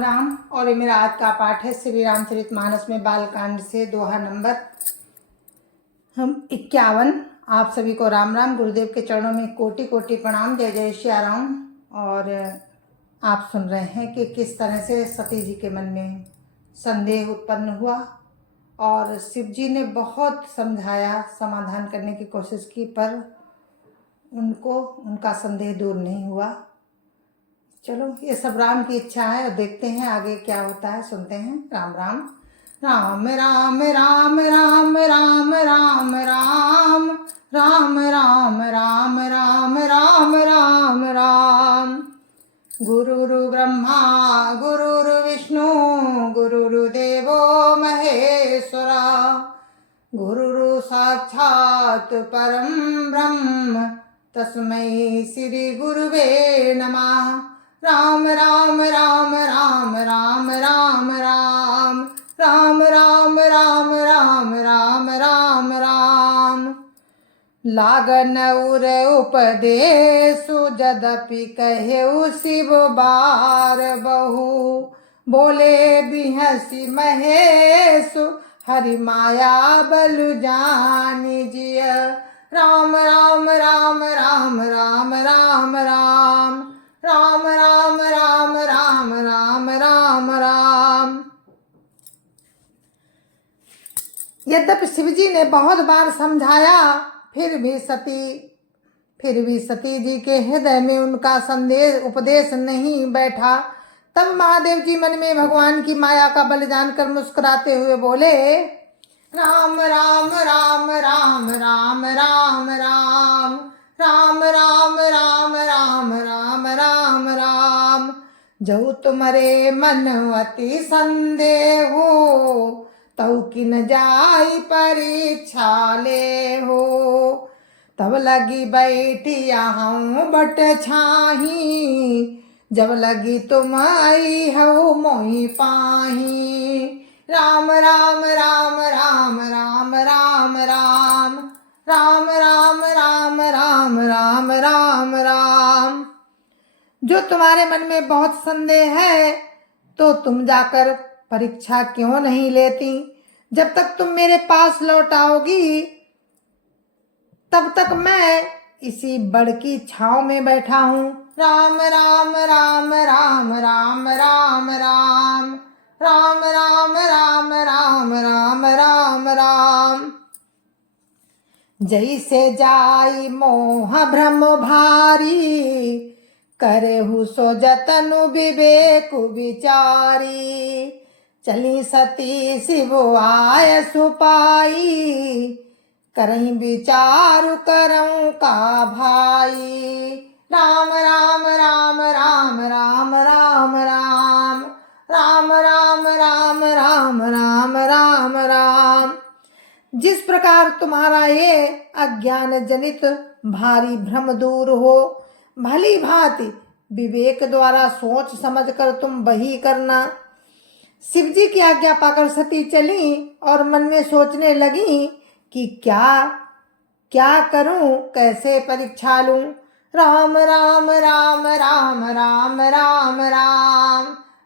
राम। और ये मेरा आज का पाठ है श्री रामचरितमानस में बालकांड से दोहा नंबर 51। आप सभी को राम राम। गुरुदेव के चरणों में कोटि कोटि प्रणाम। जय जय श्री राम। और आप सुन रहे हैं कि किस तरह से सती जी के मन में संदेह उत्पन्न हुआ और शिव जी ने बहुत समझाया, समाधान करने की कोशिश की, पर उनका संदेह दूर नहीं हुआ। चलो, ये सब राम की इच्छा है और देखते हैं आगे क्या होता है। सुनते हैं। राम राम। राम राम राम राम राम राम राम राम राम राम राम राम राम राम। गुरुरु ब्रह्मा गुरुरु विष्णु गुरुर्देवो महेश्वरा। गुरुरु साक्षात् परम ब्रह्म तस्मै श्री गुरुवे नमः। राम राम राम राम राम राम राम राम राम राम राम राम राम राम। लागन उर उपदेशु जदपि कहेउ शिव बार बहु। बोले बिहसी महेशु हरि माया बलु जानि जिय। राम राम राम राम राम राम राम राम राम राम राम राम राम राम। यद्यपि शिवजी ने बहुत बार समझाया, फिर भी सती जी के हृदय में उनका संदेश उपदेश नहीं बैठा। तब महादेव जी मन में भगवान की माया का बल जानकर मुस्कुराते हुए बोले, राम राम राम राम राम राम राम राम राम राम राम राम राम राम। जो तुम्हारे मन अति संदेह हो, तऊ किन जाई परीक्षा ले हो। तब लगी बैठी हूँ बट छाही, जब लगी तुम आई हो मोहि पाही। राम राम राम राम राम राम राम राम राम राम राम राम राम राम। जो तुम्हारे मन में बहुत संदेह है, तो तुम जाकर परीक्षा क्यों नहीं लेती। जब तक तुम मेरे पास लौट आओगी, तब तक मैं इसी बड़ की छांव में बैठा हूँ। राम राम राम राम राम राम राम राम राम राम राम राम राम राम। जैसे जाई मोह भ्रम भारी, करहु सो जतनु विवेक विचारी। चली सती शिव आय सुपाई, करहीं विचार करऊं का भाई। राम राम राम राम राम राम राम राम राम राम राम राम राम राम। जिस प्रकार तुम्हारा ये अज्ञान जनित भारी भ्रम दूर हो, भली भांति विवेक द्वारा सोच समझकर तुम वही करना। शिव जी की आज्ञा पाकर सती चली और मन में सोचने लगी कि क्या करूं, कैसे परीक्षा लूं। राम राम राम राम राम राम राम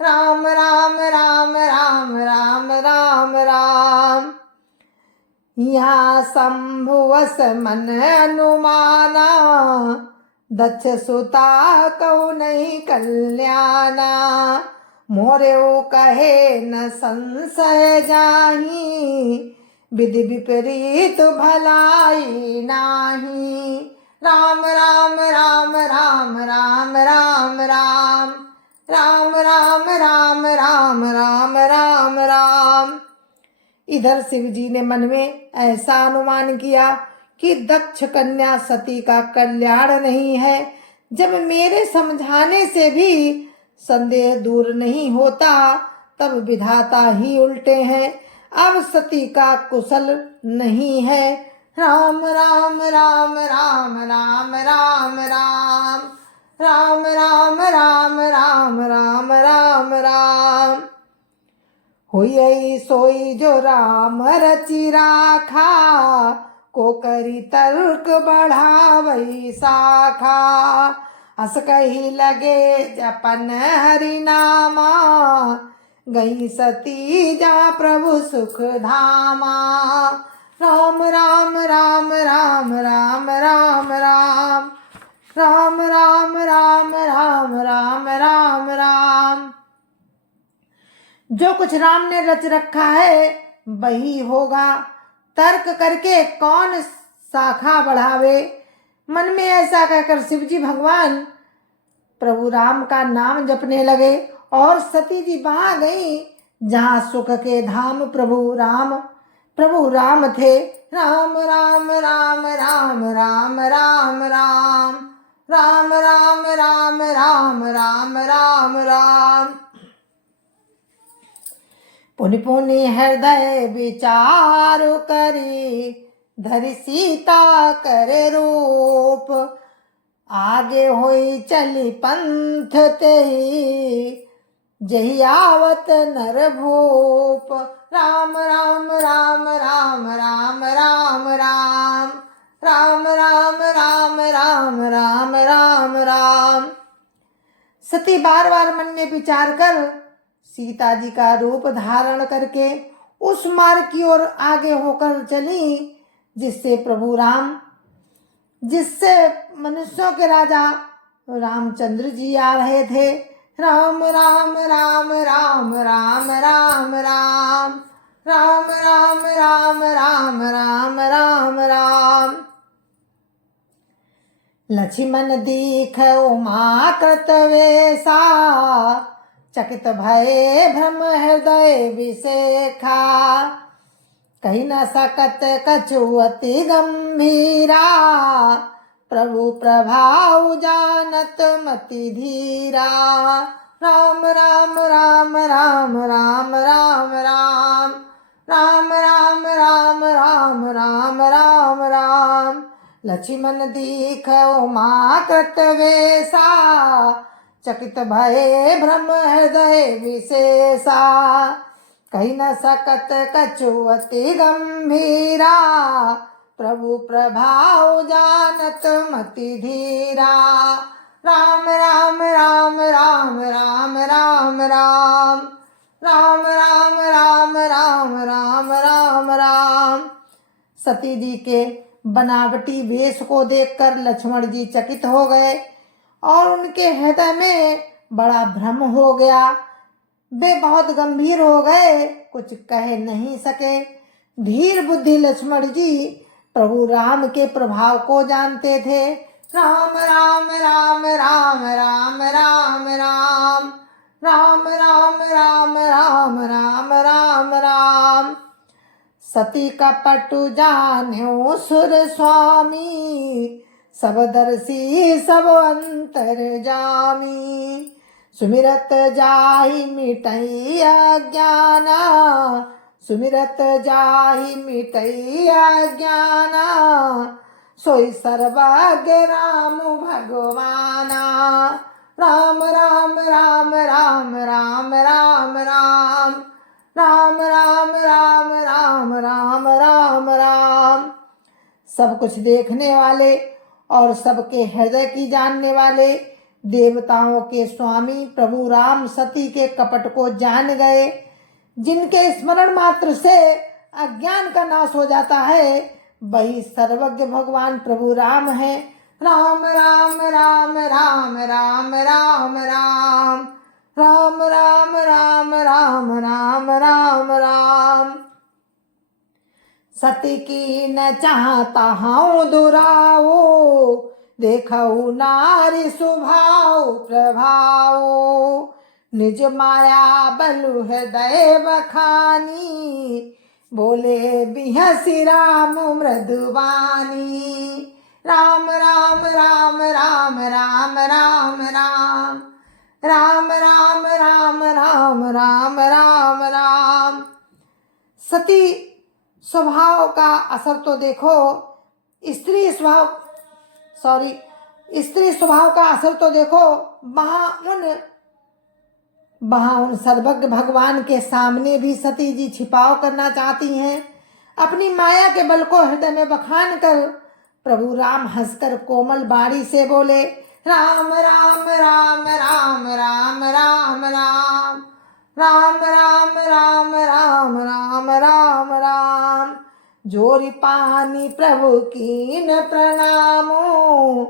राम राम राम राम राम राम राम। यहाँ शंभुवस मन अनुमाना, दक्ष सुता कौ नहीं कल्याणा। मोरे ओ कहे न संशय जाही, विधि विपरीत भलाई नाही। राम राम राम राम राम राम राम राम राम राम राम राम राम राम। इधर शिव जी ने मन में ऐसा अनुमान किया कि दक्ष कन्या सती का कल्याण नहीं है। जब मेरे समझाने से भी संदेह दूर नहीं होता, तब विधाता ही उल्टे हैं। अब सती का कुशल नहीं है। राम राम राम राम राम राम राम राम राम राम राम राम राम राम। होई सोई जो राम रचि राखा, को करी तर्क बढ़ावई शाखा। हस कही लगे जपन हरि नामा, गई सती जा प्रभु सुख धामा। राम राम राम राम राम राम राम, राम राम राम राम राम राम राम। जो कुछ राम ने रच रखा है वही होगा, तर्क करके कौन शाखा बढ़ावे। मन में ऐसा कहकर शिव जी भगवान प्रभु राम का नाम जपने लगे और सती जी वहां गई जहां सुख के धाम प्रभु राम थे। राम राम राम राम राम राम राम, राम राम राम राम राम राम राम। पुनि पुनि हृदय विचार करी, धरि सीता करे रूप। आगे होई चली पंथ तेहि, जहि आवत नर भूप। राम राम राम राम राम राम राम, राम राम राम राम राम राम राम। सती बार बार मन में विचार कर सीता जी का रूप धारण करके उस मार्ग की ओर आगे होकर चली जिससे मनुष्यों के राजा रामचंद्र जी आ रहे थे। राम राम राम राम राम राम राम, राम राम राम राम राम राम राम। लक्ष्मण दीख उमा कृत वेसा, चकित भये भ्रम हृदय विशेखा। कही न सकत कछु अति गंभीरा, प्रभु प्रभाव जानत मति धीरा। राम राम राम राम राम राम राम, राम राम राम राम राम राम राम। लक्ष्मण दीख उमा कृत वेसा, चकित भये भ्रम हृदय विशेषा। कही न सकत कछु अति गंभीरा, प्रभु प्रभाव जानत मति धीरा। राम राम राम राम राम राम राम, राम राम राम राम राम राम राम। सती जी के बनावटी वेश को देखकर लक्ष्मण जी चकित हो गए और उनके हृदय में बड़ा भ्रम हो गया। वे बहुत गंभीर हो गए, कुछ कह नहीं सके। धीर बुद्धि लक्ष्मण जी प्रभु राम के प्रभाव को जानते थे। राम राम राम राम राम राम राम, राम राम राम राम राम राम राम। सती का पटु जान्यो सुर स्वामी, सब दर्शी सब अंतर जामी। सुमिरत जाहि मिटई अज्ञाना, सुमिरत जाहि मिटई अज्ञाना। सोई सर्वज्ञ राम भगवाना। राम राम राम राम राम राम राम, राम राम राम राम राम राम राम। सब कुछ देखने वाले और सबके हृदय की जानने वाले देवताओं के स्वामी प्रभु राम सती के कपट को जान गए। जिनके स्मरण मात्र से अज्ञान का नाश हो जाता है वही सर्वज्ञ भगवान प्रभु राम है। राम राम राम राम राम राम राम, राम राम राम राम राम राम राम। सती की न चाहता हूँ दुराओ, देखऊ नारी स्वभाव प्रभाव। निज माया बलु हृदय बखानी, बोले बिहसी राम मृदुवानी। राम राम राम राम राम राम राम, राम राम राम राम राम राम राम। सती स्वभाव का असर तो देखो, स्त्री स्वभाव का असर तो देखो। वहां उन सर्वज्ञ भगवान के सामने भी सती जी छिपाव करना चाहती हैं। अपनी माया के बल को हृदय में बखान कर प्रभु राम हंसकर कोमल बाणी से बोले, राम राम राम राम राम राम राम राम राम राम राम राम राम राम। जोरी पानी प्रभु कीन प्रणामो,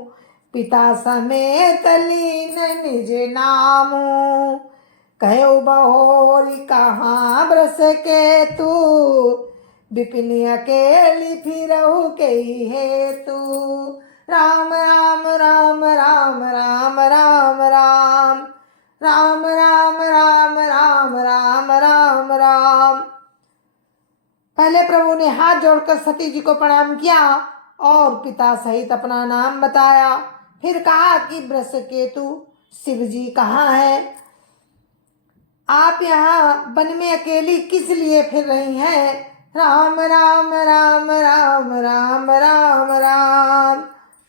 पिता समेत लीन निज नामो। कहो बहोरी कहाँ ब्रस के तू, विपिन अकेली फिरहु के हेतु। राम राम राम राम राम राम राम राम राम राम राम राम राम राम। पहले प्रभु ने हाथ जोड़कर सती जी को प्रणाम किया और पिता सहित अपना नाम बताया। फिर कहा कि वृषकेतु शिव जी कहाँ है? आप यहाँ वन में अकेली किस लिए फिर रही हैं? राम राम राम राम राम राम राम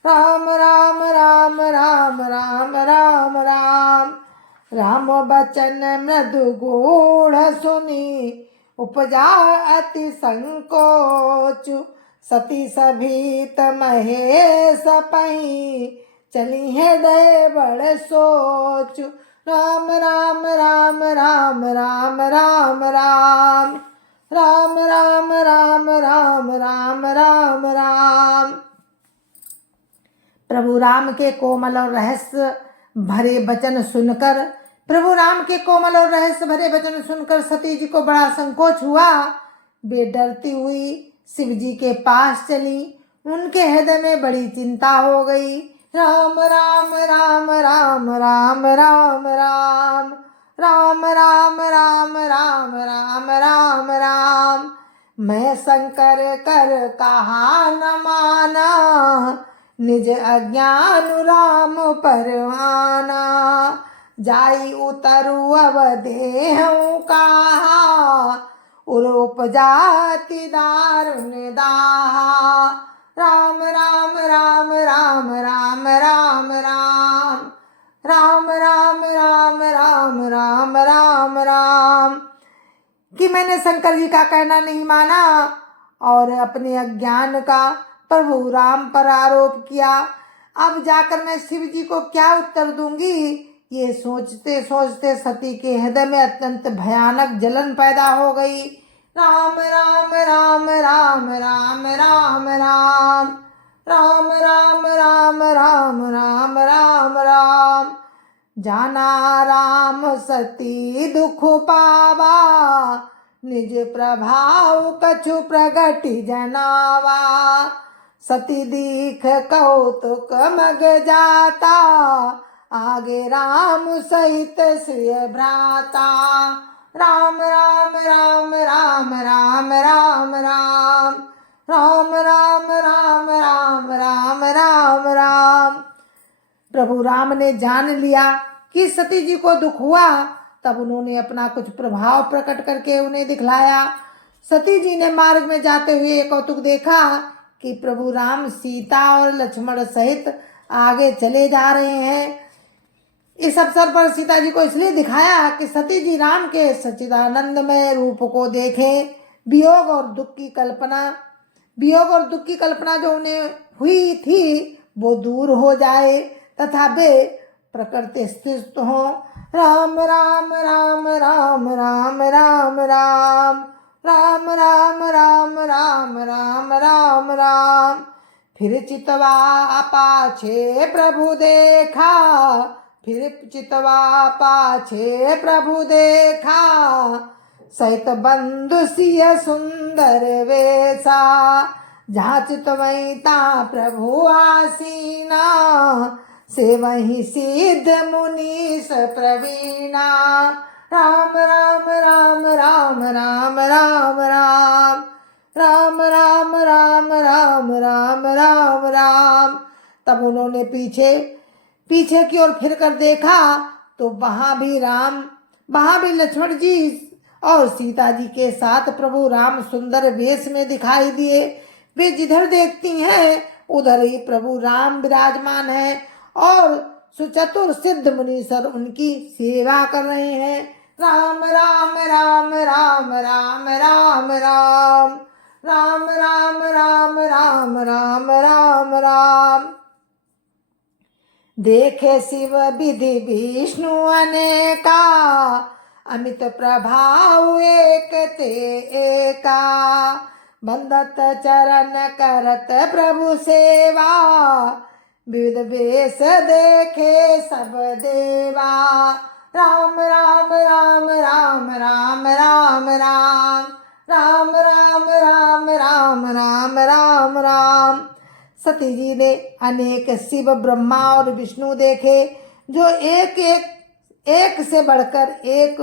राम राम राम राम राम राम राम। राम बचन मृदु गूढ़ सुनी, उपजा अति संकोच। सती सभीत महेश पही, चली हृदय बड़ सोच। राम राम राम राम राम राम राम राम राम राम राम राम राम राम। प्रभु राम के कोमल और रहस्य भरे वचन सुनकर सती जी को बड़ा संकोच हुआ। वे डरती हुई शिव जी के पास चली। उनके हृदय में बड़ी चिंता हो गई। राम राम राम राम राम राम राम राम राम राम राम राम राम राम। मैं शंकर कर कहा न माना, निज अज्ञान राम परवाना। जाई उतरु अब देहु कहा, उरूप जाति दारुण दाहा। राम राम राम राम राम राम राम राम राम राम राम राम राम राम। कि मैंने शंकर जी का कहना नहीं माना और अपने अज्ञान का प्रभु राम पर आरोप किया। अब जाकर मैं शिव जी को क्या उत्तर दूंगी? ये सोचते सोचते सती के हृदय में अत्यंत भयानक जलन पैदा हो गई। राम राम राम राम राम राम राम राम राम राम राम राम राम राम। जाना राम सती दुख पावा, निज प्रभाव कछु प्रगति जनावा। सती दीख कौतुक मग जाता, आगे राम सहित श्रिय भ्राता। राम राम राम राम राम राम राम राम राम राम राम राम राम राम। प्रभु राम ने जान लिया कि सती जी को दुख हुआ। तब उन्होंने अपना कुछ प्रभाव प्रकट करके उन्हें दिखलाया। सती जी ने मार्ग में जाते हुए कौतुक देखा कि प्रभु राम सीता और लक्ष्मण सहित आगे चले जा रहे हैं। इस अवसर पर सीता जी को इसलिए दिखाया कि सती जी राम के सच्चिदानंदमय रूप को देखें। वियोग और दुख की कल्पना जो उन्हें हुई थी वो दूर हो जाए तथा वे प्रकृति स्थित हो। राम राम राम राम राम राम राम राम राम राम राम राम राम राम। फिर चितवा पाछे प्रभु देखा, सहित बंधु सिय सुंदर वेसा। जहाँ चितवई ता प्रभु आसीना, से वही सिद्ध मुनीस प्रवीणा। राम राम राम राम राम राम राम राम राम राम राम राम राम राम। तब उन्होंने पीछे की ओर फिर कर देखा तो वहां भी लक्ष्मण जी और सीता जी के साथ प्रभु राम सुंदर वेश में दिखाई दिए। वे जिधर देखती हैं उधर ही प्रभु राम विराजमान हैं और सुचतुर सिद्ध मुनीश्वर उनकी सेवा कर रहे हैं। राम राम राम राम राम राम राम राम राम राम राम राम राम राम। देखे शिव विधि विष्णु अनेका, अमित प्रभाव एक ते एका। बंदत चरण करत प्रभु सेवा, विविध वेश देखे सब देवा। राम राम राम राम राम राम राम राम राम राम राम राम राम राम। सती जी ने अनेक शिव ब्रह्मा और विष्णु देखे, जो एक से बढ़कर एक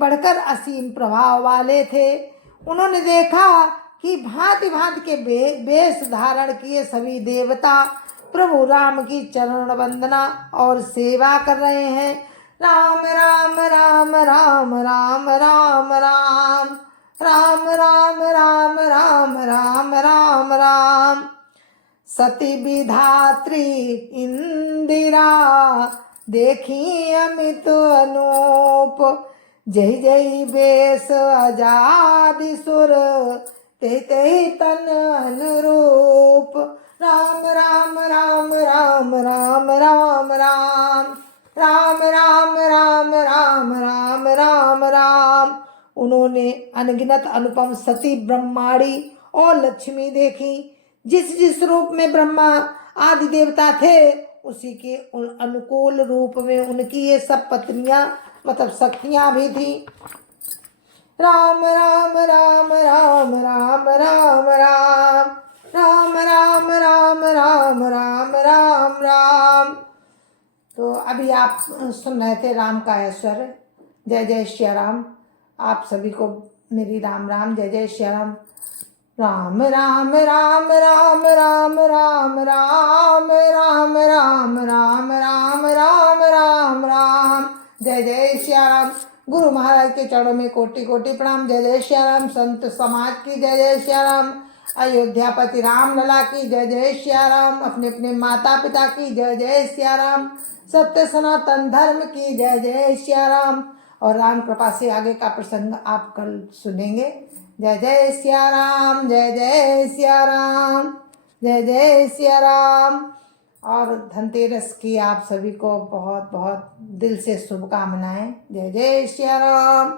बढ़कर असीम प्रभाव वाले थे। उन्होंने देखा कि भांति भांति के वेश धारण किए सभी देवता प्रभु राम की चरण वंदना और सेवा कर रहे हैं। राम राम राम राम राम राम राम राम राम राम राम राम राम राम। सती विधात्री इंदिरा, देखी अमित अनूप। जय जय वेश आजादी सुर, ते ते तन अनुरूप। राम राम राम राम राम राम राम राम राम राम राम राम राम राम। उन्होंने अनगिनत अनुपम सती ब्रह्माणी और लक्ष्मी देखी। जिस जिस रूप में ब्रह्मा आदि देवता थे, उसी के अनुकूल रूप में उनकी ये सब पत्नियां मतलब शक्तियां भी थी। राम राम राम राम राम राम राम राम राम राम राम राम राम राम। तो अभी आप सुन रहे थे राम का ऐश्वर्य। जय जय श्री राम। आप सभी को मेरी राम राम। जय जय श्री राम। राम राम राम राम राम राम राम राम राम राम राम राम राम राम। जय जय श्री राम। गुरु महाराज के चरणों में कोटि कोटि प्रणाम। जय जय श्री राम। संत समाज की जय जय श्री राम। अयोध्यापति राम लला की जय जय श्री राम। अपने अपने माता पिता की जय जय श्री राम। सत्य सनातन धर्म की जय जय श्री राम। और राम कृपा से आगे का प्रसंग आप कल सुनेंगे। जय जय श्री राम। जय जय श्री राम। जय जय श्री राम। और धनतेरस की आप सभी को बहुत बहुत दिल से शुभकामनाएं। जय जय श्री राम।